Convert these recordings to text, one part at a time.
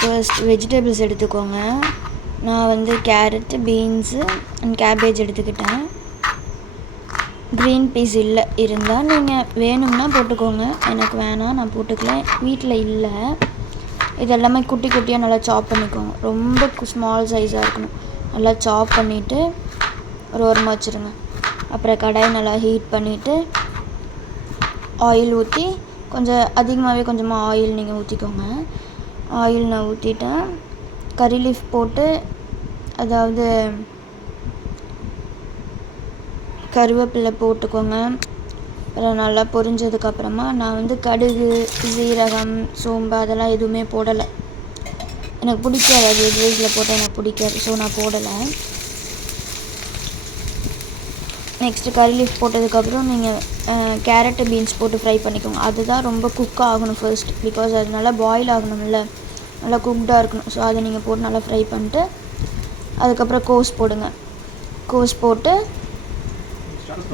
First vegetables எடுத்துக்கோங்க. நான் வந்து கேரட்டு, பீன்ஸு அண்ட் கேபேஜ் எடுத்துக்கிட்டேன். க்ரீன் பீஸ் இல்லை, இருந்தால் நீங்கள் வேணும்னா போட்டுக்கோங்க. எனக்கு வேணாம், நான் போட்டுக்கல, வீட்டில் இல்லை. இதெல்லாமே குட்டி குட்டியாக நல்லா சாப் பண்ணிக்கோங்க. ரொம்ப ஸ்மால் சைஸாக இருக்கணும். நல்லா சாப் பண்ணிவிட்டு ஒரு ஓரமாக வச்சுருங்க. அப்புறம் கடாய் நல்லா ஹீட் பண்ணிவிட்டு ஆயில் ஊற்றி, கொஞ்சம் அதிகமாகவே கொஞ்சமாக ஆயில் நீங்கள் ஊற்றிக்கோங்க. ஆயில் நான் ஊற்றிட்டேன். கறி லீஃப் போட்டு, அதாவது கருவேப்பிலை போட்டுக்கோங்க. அப்புறம் நல்லா பொரிஞ்சதுக்கப்புறமா நான் வந்து கடுகு, சீரகம், சோம்பு அதெல்லாம் எதுவுமே போடலை. எனக்கு பிடிக்காது, அது வெஜ்ஜில் போட்டால் எனக்கு பிடிக்காது, ஸோ நான் போடலை. நெக்ஸ்ட்டு கறி லீஃப் போட்டதுக்கப்புறம் நீங்கள் கேரட்டு, பீன்ஸ் போட்டு ஃப்ரை பண்ணிக்கோங்க. அதுதான் ரொம்ப குக் ஆகணும் ஃபர்ஸ்ட், பிகாஸ் அது நல்லா பாயில் ஆகணும்ல, நல்லா குக்டாக இருக்கணும். ஸோ அதை நீங்கள் போட்டு நல்லா ஃப்ரை பண்ணிட்டு அதுக்கப்புறம் கோஸ் போடுங்க. கோஸ் போட்டு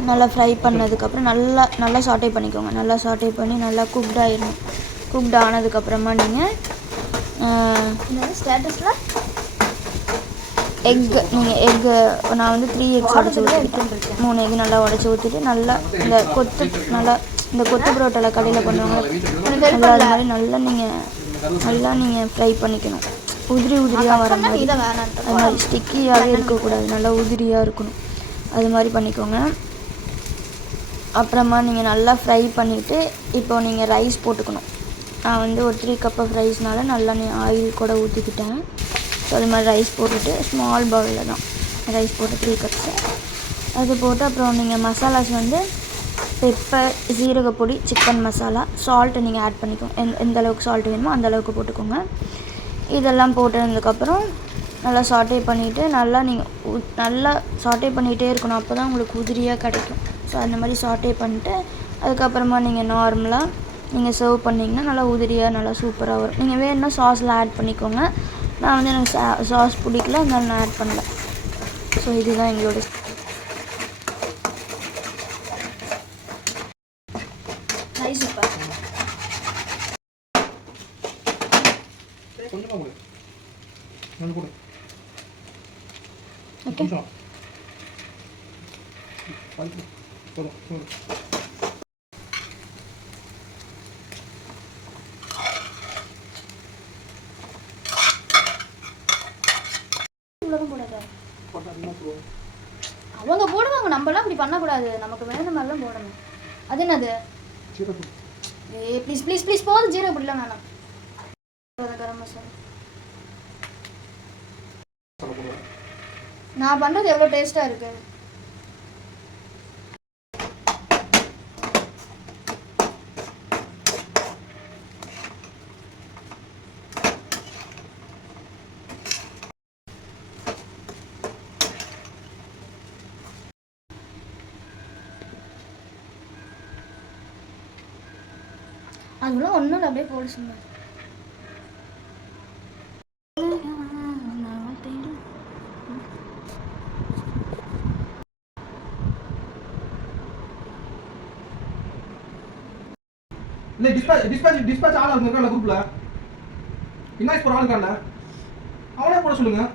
நல்லா ஃப்ரை பண்ணதுக்கப்புறம் நல்லா சாட்டே பண்ணிக்கோங்க. நல்லா சாட்டே பண்ணி நல்லா குக்ட் ஆகிடணும். குக்ட் ஆனதுக்கப்புறமா நீங்கள் ஸ்டேட்டஸில் எக்கு நான் வந்து 3 எக்ஸ் உடச்சி ஊற்றிக்கிட்டேன். 3 எக் நல்லா உடச்சி ஊற்றிட்டு நல்லா இந்த கொத்து புரோட்டாவில் கடையில் பண்ணுவாங்க, நல்லா அது மாதிரி நல்லா நீங்கள் ஃப்ரை பண்ணிக்கணும். உதிரியாக வர மாதிரி, அது மாதிரி ஸ்டிக்கியாகவே இருக்கக்கூடாது, நல்லா உதிரியாக இருக்கணும். அது மாதிரி பண்ணிக்கோங்க. அப்புறமா நீங்கள் நல்லா ஃப்ரை பண்ணிவிட்டு இப்போது நீங்கள் ரைஸ் போட்டுக்கணும். நான் வந்து ஒரு 3 கப் ஆஃப் ரைஸ்னால நல்லா ஆயில் கூட ஊற்றிக்கிட்டேன். ஸோ அது மாதிரி ரைஸ் போட்டுட்டு ஸ்மால் பவுலில் தான் ரைஸ் போட்டு 3 கப்ஸு அது போட்டு, அப்புறம் நீங்கள் மசாலாஸ் வந்து பெப்பர், சீரகப்பொடி, சிக்கன் மசாலா, சால்ட்டு நீங்கள் ஆட் பண்ணிக்கோங்க. எந்த அளவுக்கு சால்ட்டு வேணுமோ அந்த அளவுக்கு போட்டுக்கோங்க. இதெல்லாம் போட்டதுக்கப்புறம் நல்லா சாட்டே பண்ணிவிட்டு நல்லா சாட்டே பண்ணிகிட்டே இருக்கணும். அப்போ தான் உங்களுக்கு உதிரியாக கிடைக்கும். ஸோ அந்த மாதிரி சாட்டே பண்ணிட்டு அதுக்கப்புறமா நீங்கள் நார்மலாக நீங்கள் சர்வ் பண்ணிங்கன்னா நல்லா உதிரியாக நல்லா சூப்பராக வரும். நீங்கள் வேணும்னா சாஸில் ஆட் பண்ணிக்கோங்க. நான் வந்து எனக்கு சாஸ் பிடிக்கல, அதனால நான் ஆட் பண்ணல. ஸோ இதுதான் எங்களோட ரைஸ். ஓகே, அவங்க போடுவாங்க, நம்மளாம் அப்படி பண்ணக்கூடாது. நமக்கு வேணும் மாதிரிலாம் போடணும். அது என்னது? ப்ளீஸ் ப்ளீஸ் ப்ளீஸ் போதும், ஜீரக பொடிலாம் வேணாம். கரம் மசாலா நான் பண்ணுறது எவ்வளோ டேஸ்ட்டாக இருக்குது. அதுலாம் ஒன்றும் இல்லை, அப்படியே போட சொன்னேன். இல்லை டிஸ்பேச் ஆள் இருக்கான்ல குரூப்பில், இன்வாய்ஸ் போகிற ஆள் இருக்கான்ல, அவனே போட சொல்லுங்கள்.